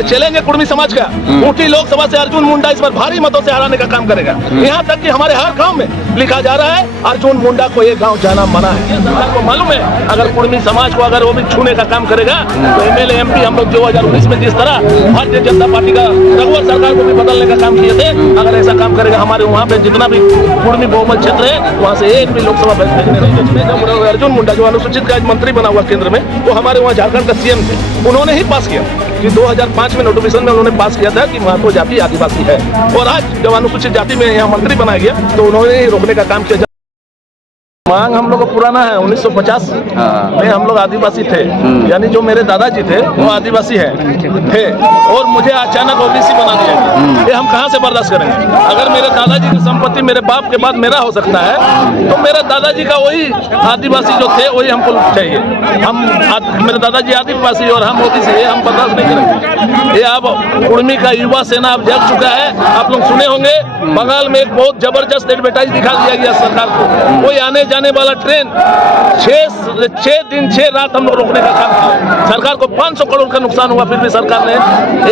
ये चैलेंज है कुर्मी समाज का। ऊटी लोकसभा से अर्जुन मुंडा इस बार भारी मतों से हराने का काम करेगा। यहाँ तक कि हमारे हर गांव में लिखा जा रहा है अर्जुन मुंडा को ये गांव जाना मना है। ये सरकार को मालूम है अगर कुर्मी समाज को अगर वो भी छूने का काम करेगा तो एमएलए एमपी हम लोग 2019 में जिस तरह भारतीय जनता पार्टी का रघुवर सरकार को भी बदलने का काम किए थे, अगर ऐसा काम करेगा हमारे वहाँ पे जितना भी कुर्मी बहुमत क्षेत्र है वहाँ से एक भी लोकसभा भेजने नहीं देंगे। अर्जुन मुंडा जो अनुसूचित का मंत्री बना हुआ केंद्र में, वो हमारे वहाँ झारखंड का सीएम थे, उन्होंने ही पास किया कि 2005 में नोटिफिकेशन में उन्होंने पास किया था कि महतो जाति आदिवासी है। और आज जब अनुसूचित जाति में यहाँ मंत्री बनाया गया तो उन्होंने ही रोकने का काम किया। मांग हम लोग को पुराना है 1950 में हम लोग आदिवासी थे, यानी जो मेरे दादाजी थे वो आदिवासी थे और मुझे अचानक ओबीसी बना दिया गया। ये हम कहाँ से बर्दाश्त करेंगे? अगर मेरे दादाजी की संपत्ति मेरे बाप के बाद मेरा हो सकता है तो मेरे दादाजी का वही आदिवासी जो थे वही हमको चाहिए। हम मेरे दादाजी आदिवासी और हम ओबीसी, ये हम बर्दाश्त नहीं करेंगे। ये अब कुर्मी का युवा सेना अब जग चुका है। आप लोग सुने होंगे बंगाल में एक बहुत जबरदस्त एडवर्टाइज दिखा दिया गया सरकार को, वो आने जाने वाला ट्रेन 6 दिन 6 रात हम लोग रोकने का काम किया। सरकार को 500 करोड़ का नुकसान हुआ, फिर भी सरकार ने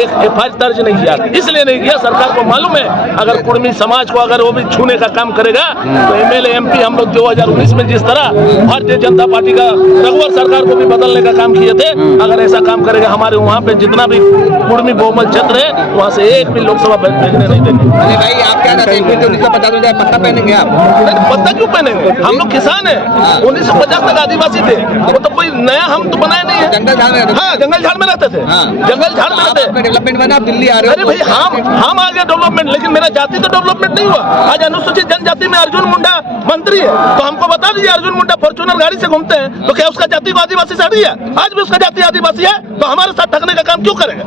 एक एफआईआर दर्ज नहीं किया। इसलिए नहीं किया, सरकार को मालूम है अगर कुर्मी समाज को अगर वो भी छूने का काम करेगा तो एमएलए एमपी हम लोग 2019 में जिस तरह भारतीय जनता पार्टी का रघुवर सरकार को भी बदलने का काम किए थे, अगर ऐसा काम करेगा हमारे वहाँ पे जितना भी कुर्मी बहुमत क्षेत्र है वहाँ से एक भी लोकसभा भेजने नहीं देंगे। अरे भाई आप क्या कहते हैं 1950 पत्ता पहनेंगे आप? पत्ता क्यों पहनेंगे? हम लोग किसान है। 1950 तक आदिवासी थे, वो तो कोई नया हम तो बनाए नहीं है। जंगल झाड़ में रहते थे। हाँ, जंगल झाड़ में रहते थे। जंगल झाड़ में रहते। डेवलपमेंट में आप दिल्ली आ रहे हो। अरे भाई हम आ गए डेवलपमेंट, लेकिन मेरा जाति तो डेवलपमेंट नहीं हुआ। आज अनुसूचित जनजाति में अर्जुन मुंडा मंत्री है तो हमको बता दीजिए अर्जुन मुंडा फॉर्च्यूनर गाड़ी से घूमते हैं तो क्या उसका जाति को आदिवासी से हट गया? आज भी उसका जाति आदिवासी है तो हमारे साथ ठगने का काम क्यों करेगा?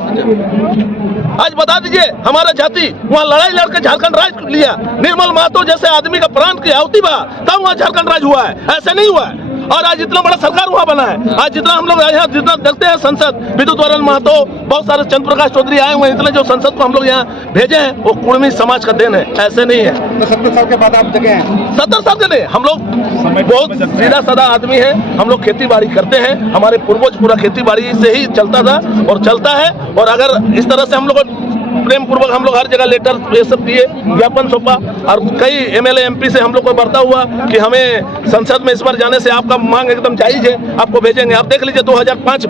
आज बता दीजिए हमारा जाति वहाँ लड़ाई लड़कर झारखंड राज लिया, निर्मल महतो जैसे आदमी का प्राण की आहुति बहा तब वहाँ झारखंड राज हुआ है, ऐसे नहीं हुआ है। और आज इतना बड़ा सरकार वहाँ बना है। आज जितना हम लोग यहाँ जितना देखते हैं संसद विद्युत वरण महतो, बहुत सारे चंद्र प्रकाश चौधरी आए हुए हैं, इतने जो संसद को हम लोग यहाँ भेजे हैं वो कुर्मी समाज का देन है, ऐसे नहीं है। तो 70 साल के बाद आप जगह हैं? 70 साल के नहीं, हम लोग बहुत सीधा साधा आदमी है। हम लोग खेती बाड़ी करते हैं, हमारे पूर्वज पूरा खेती बाड़ी से ही चलता था और चलता है। और अगर इस तरह से हम लोग प्रेम पूर्वक हम लोग हर जगह लेटर ये सब दिए, ज्ञापन सौंपा और कई एमएलए एमपी से हम लोग को वार्ता हुआ कि हमें संसद में इस बार जाने से आपका मांग एकदम जायज है, आपको भेजेंगे। आप देख लीजिए 2005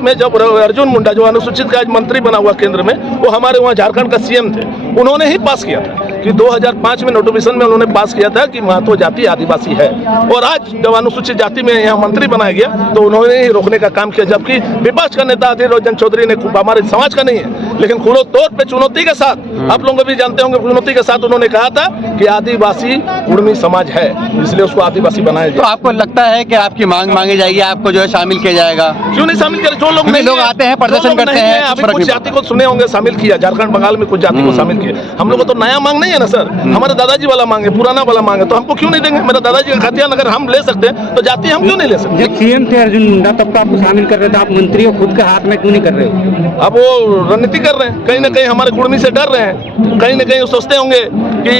में जब अर्जुन मुंडा जो अनुसूचित का मंत्री बना हुआ केंद्र में, वो हमारे वहाँ झारखंड का सीएम थे, उन्होंने ही पास किया था कि 2005 में नोटिफिकेशन में उन्होंने पास किया था कि महतो जाति आदिवासी है। और आज जब अनुसूचित जाति में यहाँ मंत्री बनाया गया तो उन्होंने ही रोकने का काम किया, जबकि विपक्ष का नेता अधीर रंजन चौधरी ने हमारे समाज का नहीं है लेकिन खुले तौर पे चुनौती के साथ, आप लोगों को भी जानते होंगे, चुनौती के साथ उन्होंने कहा था कि आदिवासी कुर्मी समाज है इसलिए उसको आदिवासी बनाया जाए। तो आपको लगता है कि आपकी मांग मांगी जाएगी, आपको जो है शामिल किया जाएगा? क्यों नहीं शामिल किया? जो लोग आते हैं प्रदर्शन करते हैं, अभी कुछ जाति को सुने होंगे शामिल किया, झारखंड बंगाल में कुछ जाति को शामिल किया। हम लोग को तो नया मांग नहीं है ना सर, हमारे दादाजी वाला मांग है, पुराना वाला मांग है, तो हमको क्यों नहीं देंगे? मेरा दादाजी का खतियान अगर हम ले सकते हैं तो जाति हम क्यों नहीं ले सकते? जब सीएम थे अर्जुन मुंडा तब तो आपको शामिल कर रहे थे, आप मंत्री हो, खुद के हाथ में क्यों नहीं कर रहे हो? अब वो रणनीति कर रहे हैं, कहीं ना कहीं हमारे कुर्मी से डर रहे हैं, कहीं ना कहीं सोचते होंगे कि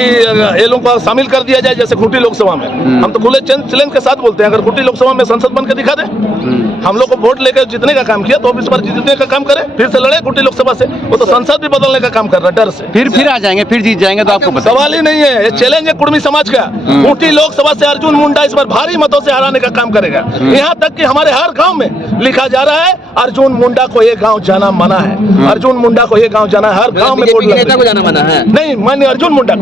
ये लोगों को शामिल कर दिया जाए जैसे खूंटी लोकसभा में। हम तो खुले चैलेंज के साथ बोलते हैं, अगर खूंटी लोकसभा में संसद बन के दिखा दे, हम लोग को वोट लेकर जीतने का काम किया तो अब इस बार जीतने का काम करें, फिर से लड़े खूंटी लोकसभा से। वो तो संसद भी बदलने का काम कर रहा है डर से। फिर आ जाएंगे, फिर जीत जाएंगे तो आपको सवाल ही नहीं है। ये चैलेंज है कुर्मी समाज का। खूंटी लोकसभा से अर्जुन मुंडा इस बार भारी मतों से हराने का काम करेगा। यहाँ तक कि हमारे हर गांव में लिखा जा रहा है अर्जुन मुंडा को ये गांव जाना मना है, अर्जुन मुंडा को ये गांव जाना है। हर गांव में नेता को जाना मना है? नहीं, मान्य अर्जुन मुंडा,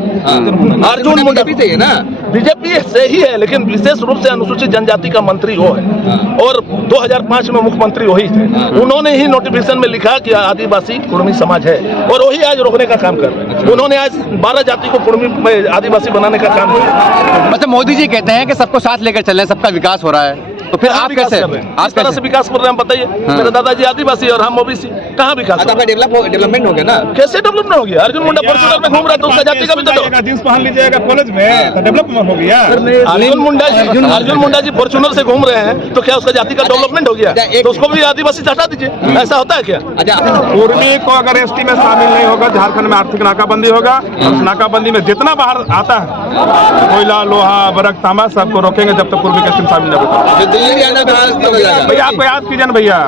अर्जुन मुंडा बीजेपी से ना, बीजेपी से ही है लेकिन विशेष रूप से अनुसूचित जनजाति का मंत्री वो है और 2005 में मुख्यमंत्री वही थे। उन्होंने ही नोटिफिकेशन में लिखा कि आदिवासी कुर्मी समाज है और वही आज रोकने का काम कर रहे हैं। उन्होंने आज 12 जाति को कुर्मी में आदिवासी बनाने का काम किया। मतलब मोदी जी कहते हैं कि सबको साथ लेकर चल रहे हैं, सबका विकास हो रहा है, तो फिर आप कैसे इस तरह से विकास कर रहे हैं? बताइए। मेरे दादाजी आदिवासी और हम ओबीसी, कहाँ विकास? डेवलपमेंट हो गया ना? कैसे डेवलपमेंट हो गया? अर्जुन मुंडा फॉर्च्यूनर में घूम रहा तो उसका जाति का भी तो जींस पहन लीजिएगा कॉलेज में तो डेवलपमेंट हो गया। अर्जुन मुंडा जी फॉर्च्यूनर से घूम रहे हैं तो क्या उसका जाति का डेवलपमेंट हो गया? तो उसको भी आदिवासी से हटा दीजिए, ऐसा होता है क्या? कुर्मी को अगर एसटी में शामिल नहीं होगा, झारखंड में आर्थिक नाकाबंदी होगा और नाकाबंदी में जितना बाहर आता है कोयला लोहा बरक तांबा सबको रोकेंगे जब तक कुर्मी के एसटी में शामिल नहीं होगा। दिल्ली भी आना हो जाएगा। भैया आपको याद कीजिए ना भैया,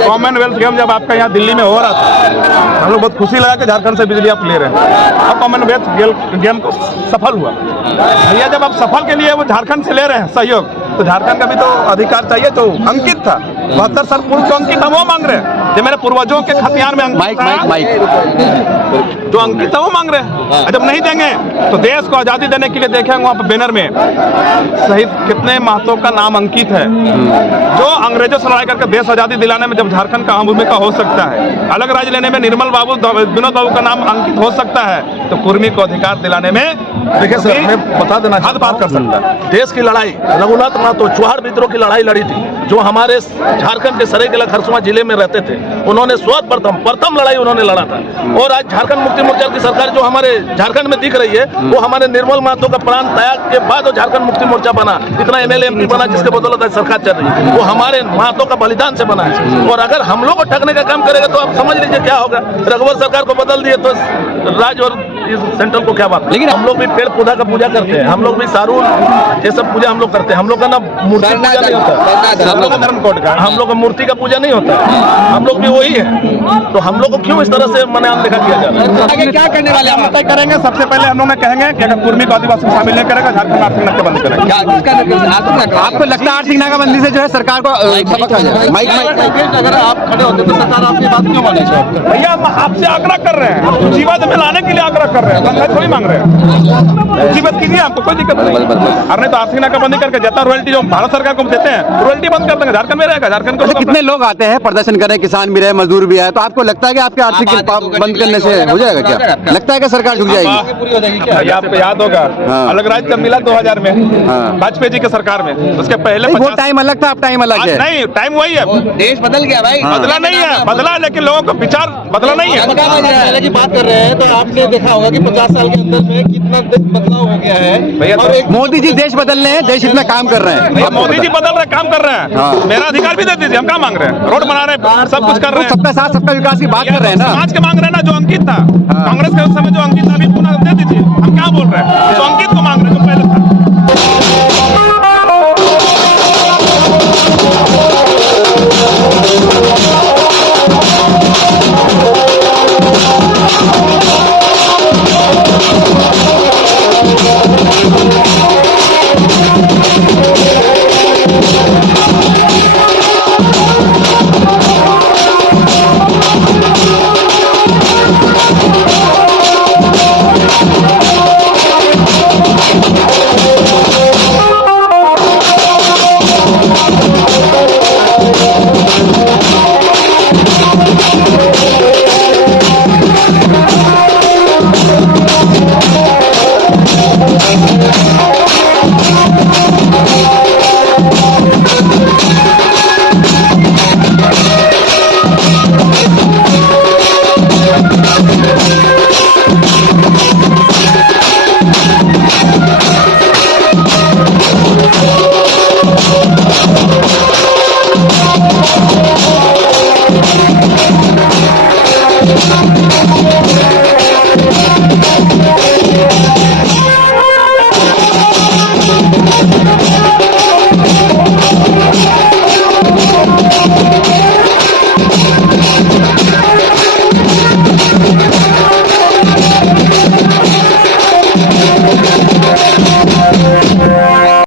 कॉमनवेल्थ गेम जब आपका यहाँ दिल्ली में हो रहा था, हम लोग बहुत खुशी लगा कि झारखंड से बिजली आप ले रहे हैं। अब कॉमनवेल्थ गेम को सफल हुआ भैया, जब आप सफल के लिए वो झारखंड से ले रहे हैं सहयोग, तो झारखंड का भी तो अधिकार चाहिए। तो अंकित था 72 साल पूर्व जो अंकित था वो मांग रहे हैं, जो मेरे पूर्वजों के खतियान में अंकित था, जो अंकित था वो मांग रहे हैं। जब नहीं देंगे तो देश को आजादी देने के लिए देखेंगे वहाँ पर बैनर में शहीद कितने महतो का नाम अंकित है, जो अंग्रेजों से लड़ाई करके देश आजादी दिलाने में जब झारखंड का अहम भूमिका हो सकता है, अलग राज्य लेने में निर्मल बाबू विनोद बाबू का नाम अंकित हो सकता है, तो कुर्मी को अधिकार दिलाने में देखिए सर, मैं बता देना हद बात कर सकता है। देश की लड़ाई रघुनाथ महतो चौहान विद्रोह की लड़ाई लड़ी थी, जो हमारे झारखंड के सरायकेला खरसुआ जिले में रहते थे। उन्होंने प्रथम लड़ाई उन्होंने लड़ा था। और आज झारखंड मुक्ति मोर्चा की सरकार जो हमारे झारखंड में दिख रही है, वो हमारे निर्मल महतो का प्राण त्याग के बाद झारखंड मुक्ति मोर्चा बना, इतना एमएलए एमपी बना, जिसके बदौलत सरकार चल रही है, वो हमारे महतो का बलिदान से बना है। और अगर हम लोग को ठगने का काम करेगा तो आप समझ लीजिए क्या होगा। रघुवर सरकार को बदल दिए तो राज्य और सेंट्रल को क्या बात। लेकिन हम लोग भी पेड़ पौधा का पूजा करते हैं, हम लोग भी सारून ये सब पूजा हम लोग करते हैं। हम लोग का ना मूर्ति पूजा नहीं होता, हम लोग का धर्म कोड का, हम लोग का मूर्ति का पूजा नहीं होता, हम लोग भी वही है। तो हम लोग को क्यों इस तरह से मने अनदेखा किया जा रहा है? क्या करने वाले हम तय करेंगे। सबसे पहले हम लोग कहेंगे कि अगर कुर्मी को आदिवासी शामिल नहीं करेगा, झारखंड आर्थिक नाकाबंदी करेगा। आपको लगता है आर्थिक नाकाबंदी से जो है सरकार को सबक आ जाए? अगर आप खड़े होते तो सरकार आपकी बात क्यों माने? भैया हम आपसे आग्रह कर रहे हैं, जीवन में लाने के लिए आग्रह कर रहे हैं, दंगा थोड़ी मांग रहे हैं। जीवन कीजिए, आपको कोई दिक्कत नहीं। और नहीं तो आर्थिक नाकाबंदी करके जितना रॉयल्टी जो भारत सरकार को देते हैं, रॉयल्टी बंद कर देंगे, झारखंड में रहेगा। झारखंड को कितने लोग आते हैं प्रदर्शन करें, किसान भी रहे, मजदूर भी आए, तो आपको लगता है कि आपके आर्थिक बंद करने से हो जाएगा क्या? लगता है कि सरकार झुक जाएगी? भैया आपको याद होगा अलग राज्य कब मिला? 2000 में वाजपेयी जी के सरकार में। उसके पहले वो टाइम अलग था, अब टाइम अलग है। नहीं, टाइम वही है, देश बदल गया भाई। बदला नहीं है, बदला, लेकिन लोगों का विचार बदला नहीं है। पहले की बात कर रहे हैं तो आपने देखा होगा कि 50 साल के अंदर में कितना बदलाव हो गया है भैया। और एक मोदी जी देश बदल रहे हैं, देश इतना काम कर रहे हैं। भैया मोदी जी बदल रहे, काम कर रहे हैं, मेरा अधिकार भी दे दीजिए। हम क्या मांग रहे हैं? रोड बना रहे हैं, सब कुछ कर रहे हैं, सबका साथ सबका विकास की बात कर रहे हैं ना। समाज के मांग रहे हैं ना, जो अंकित था कांग्रेस के उस समय जो अंकित था, अभी पुनः दे दीजिए। हम क्या बोल रहे हैं? जो अंकित को मांग रहे हैं, जो पहले